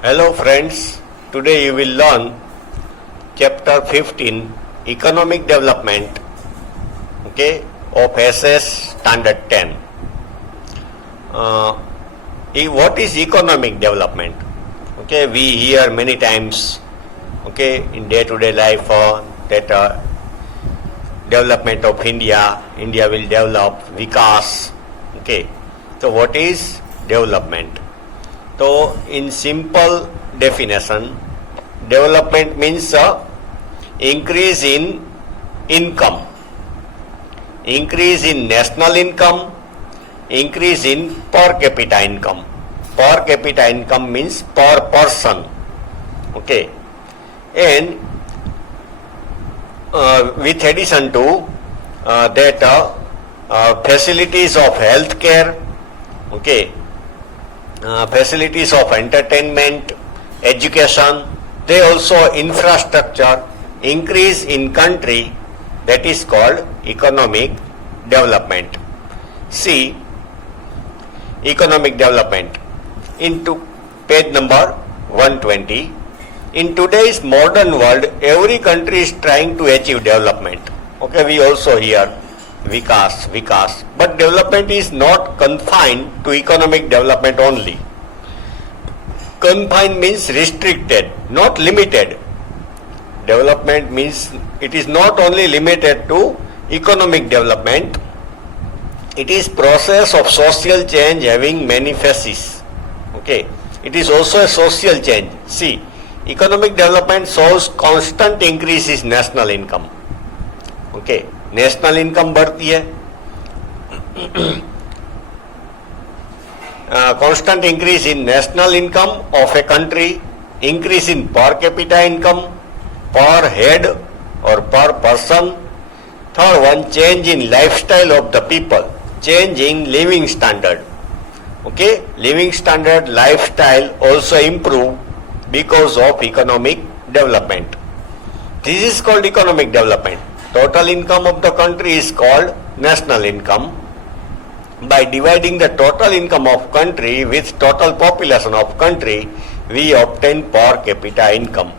Hello friends, today you will learn chapter 15 Economic Development of SS Standard 10. What is economic development? We hear many times in day-to-day life that development of India will develop, Vikas. So what is development? So in simple definition, development means increase in income, increase in national income, increase in per capita income. Per capita income means per person. And with addition to that facilities of healthcare, facilities of entertainment, education, they also infrastructure increase in country, that is called economic development. See, economic development into page number 120. In today's modern world, every country is trying to achieve development. We also hear Vikas. But development is not confined to economic development only. Confined means restricted, not limited. Development means it is not only limited to economic development. It is process of social change having many phases. It is also a social change. See, economic development shows constant increase in national income. National income बढ़ती है, constant increase in national income of a country, increase in per capita income, per head or per person. Third one, change in lifestyle of the people, change in living standard. Living standard, lifestyle also improve because of economic development. This is called economic development. Total income of the country is called national income. By dividing the total income of country with total population of country, we obtain per capita income.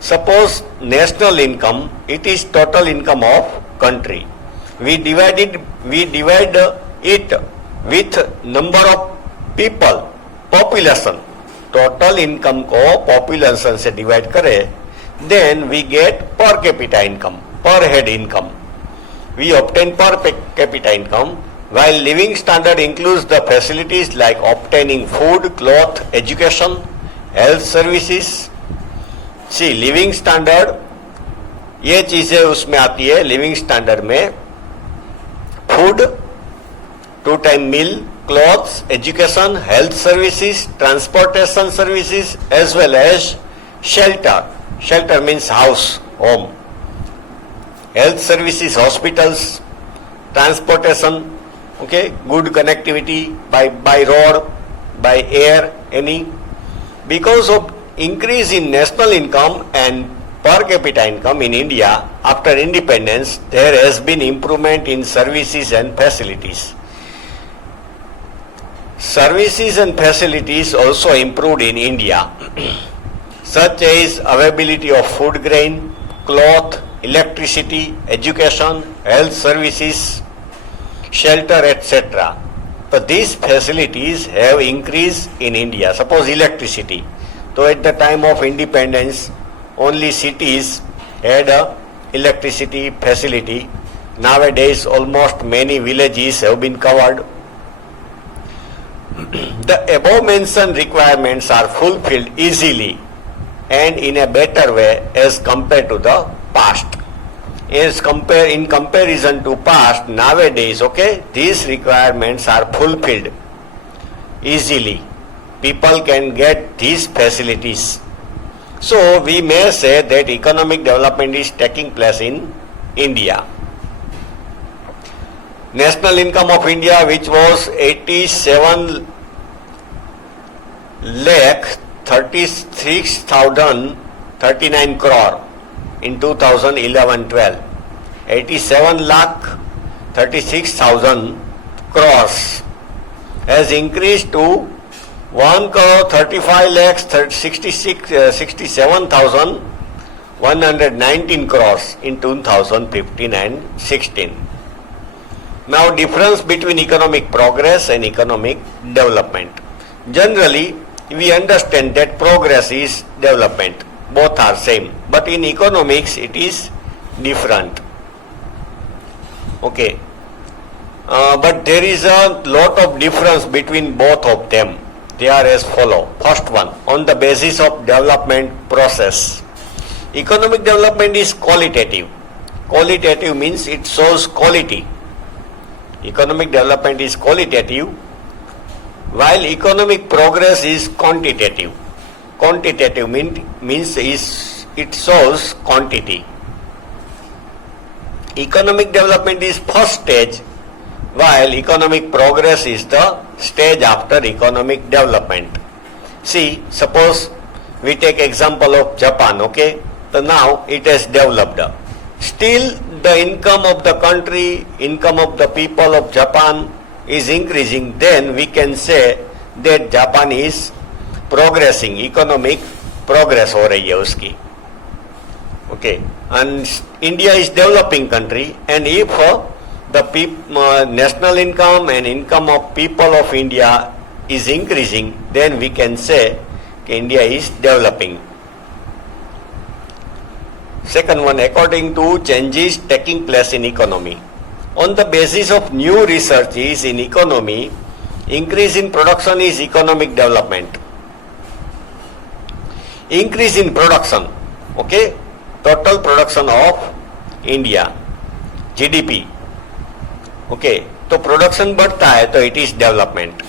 Suppose national income, it is total income of country. We divide it with number of people, population. Total income को population से divide करे, then we get per capita income. Per head income. We obtain per capita income, while living standard includes the facilities like obtaining food, cloth, education, health services. See, living standard, ये चीजें उसमें आती है. Living standard में food, 2 time meal, clothes, education, health services, transportation services, as well as shelter. Shelter means house, home. Health services, hospitals, transportation, good connectivity by road, by air, any. Because of increase in national income and per capita income in India after independence, there has been improvement in services and facilities. Services and facilities also improved in India, such as availability of food grain, cloth, electricity, education, health services, shelter, etc. But these facilities have increased in India. Suppose electricity. So at the time of independence, only cities had a electricity facility. Nowadays, almost many villages have been covered. The above mentioned requirements are fulfilled easily and in a better way as compared to the past. In comparison to past, nowadays, these requirements are fulfilled easily. People can get these facilities. So we may say that economic development is taking place in India. National income of India, which was 87 lakh 36,039 crore in 2011-12. 87 lakh 36,000 crores has increased to 1,35,67,119 crores in 2015 and 16. Now, difference between economic progress and economic development. Generally, we understand that progress is development. Both are same. But in economics, it is different. Okay. But there is a lot of difference between both of them. They are as follow. First one, on the basis of development process. Economic development is qualitative. Qualitative means it shows quality. Economic development is qualitative, while economic progress is quantitative. Quantitative means it shows quantity. Economic development is first stage, while economic progress is the stage after economic development. See, suppose we take example of Japan, okay? So now it has developed. Still the income of the country, income of the people of Japan is increasing, then we can say that Japan is progressing, economic progress हो रही है उसकी. Okay, and India is developing country, and if the national income and income of people of India is increasing, then we can say India is developing. Second one, according to changes taking place in economy. On the basis of new researches in economy, increase in production is economic development. Increase in production, okay, total production of India, GDP, okay, तो production बढ़ता है तो it is development.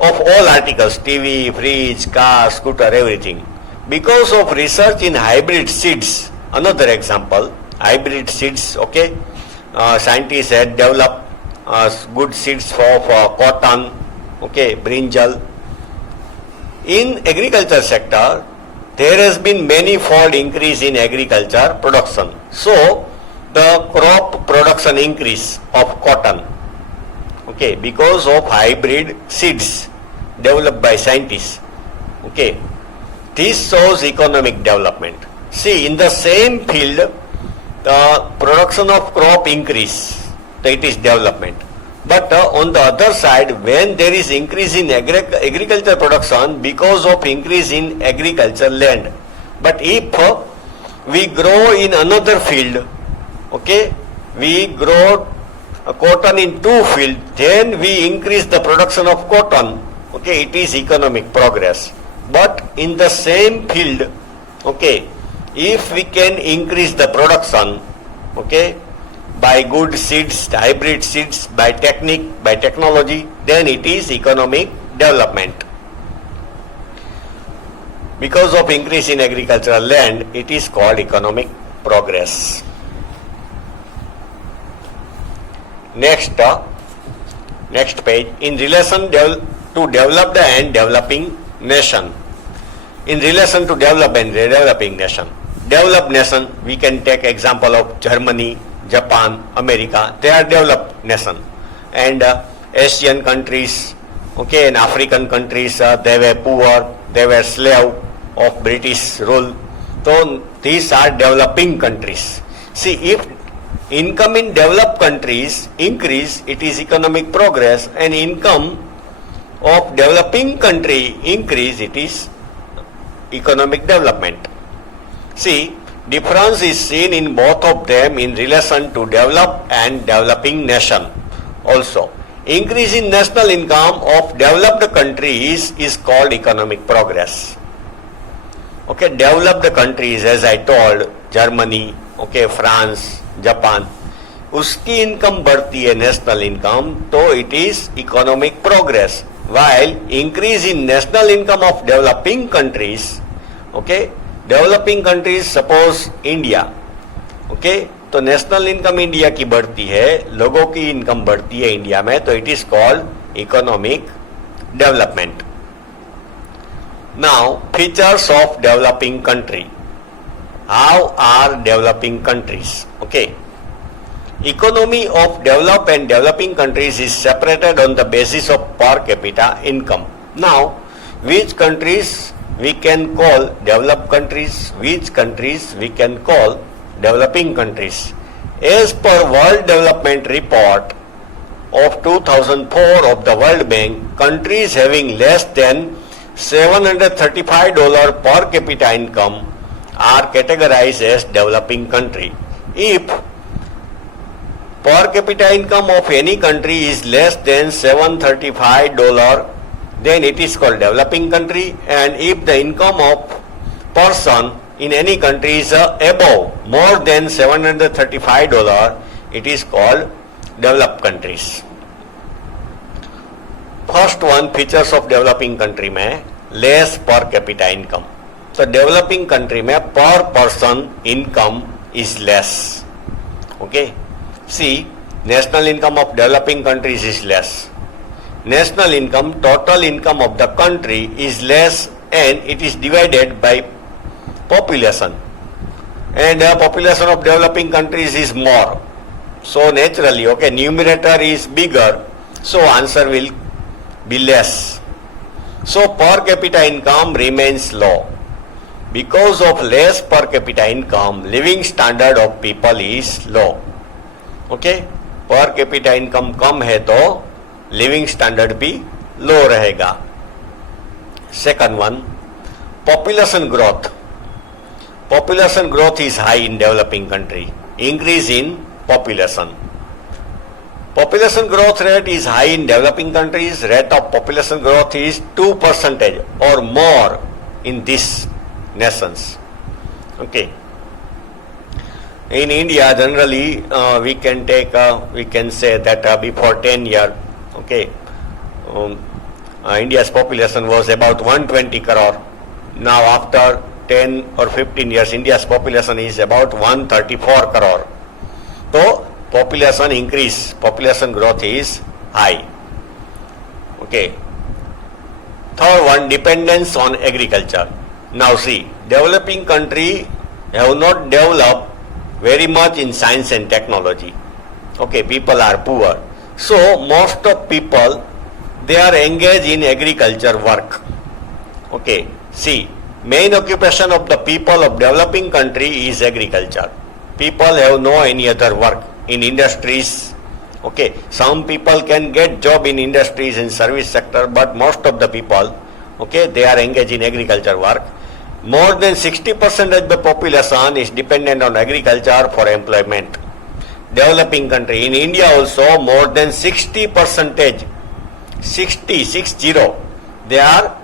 Of all articles, TV, fridge, car, scooter, everything. Because of research in hybrid seeds, another example, hybrid seeds, okay, scientists had developed good seeds for cotton, okay, brinjal. In agriculture sector, there has been manifold increase in agriculture production. So, the crop production increase of cotton, okay, because of hybrid seeds developed by scientists, okay. This shows economic development. See, in the same field, the production of crop increase, so it is development. But on the other side, when there is increase in agriculture production because of increase in agriculture land, but if we grow in another field, okay, we grow cotton in two fields, then we increase the production of cotton, okay, it is economic progress. But in the same field, okay, if we can increase the production, okay, by good seeds, hybrid seeds, by technique, by technology, then it is economic development. Because of increase in agricultural land, it is called economic progress. Next page, in relation to developed and developing nation. In relation to developed and developing nation. Developed nation, we can take example of Germany, Japan, America. They are developed nation. And Asian countries, okay, and African countries, they were poor, they were slave of British rule. So these are developing countries. See, if income in developed countries increase, it is economic progress, and income of developing country increase, it is economic development. See, difference is seen in both of them in relation to developed and developing nation. Also, increase in national income of developed countries is called economic progress. Okay, developed countries, as I told, Germany, okay, France, Japan, उसकी income बढ़ती है national income, तो it is economic progress. While increase in national income of developing countries, okay, developing countries, suppose India, okay, तो national income India की बढ़ती है, लोगों की इनकम बढ़ती है इंडिया में, तो it is called economic development. Now features of developing country. How are developing countries? Okay, economy of developed and developing countries is separated on the basis of per capita income. Now, which countries we can call developed countries, which countries we can call developing countries? As per World Development Report of 2004 of the World Bank, countries having less than $735 per capita income are categorized as developing country. If per capita income of any country is less than $735, then it is called developing country, and if the income of person in any country is above more than $735, it is called developed countries. First one, features of developing country में less per capita income. So developing country में per person income is less. Okay. See, national income of developing countries is less. National income, total income of the country is less, and it is divided by population. And the population of developing countries is more. So naturally, okay, numerator is bigger, so answer will be less. So per capita income remains low. Because of less per capita income, living standard of people is low. Okay, per capita income कम है तो living standard भी low रहेगा. Second one, population growth. Population growth is high in developing country. Increase in population. Population growth rate is high in developing countries. Rate of population growth is 2% or more in these nations. Okay. In India, generally, we can say that before 10 years, okay, India's population was about 120 crore. Now, after 10 or 15 years, India's population is about 134 crore. So, population increase, population growth is high. Okay. Third one, dependence on agriculture. Now, see, developing country have not developed very much in science and technology. Okay, people are poor. So most of people, they are engaged in agriculture work. Okay, see, main occupation of the people of developing country is agriculture. People have no any other work in industries. Okay, some people can get job in industries and service sector, but most of the people, okay, they are engaged in agriculture work. More than 60% of the population is dependent on agriculture for employment. Developing country, in India also more than 60%, 60, they are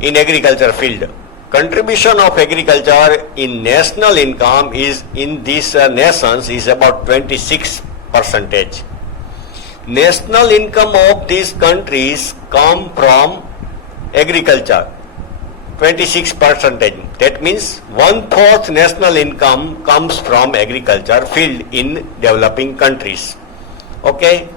in agriculture field. Contribution of agriculture in national income is in these nations is about 26%. National income of these countries come from agriculture. 26%. That means 1/4 national income comes from agriculture field in developing countries. Okay.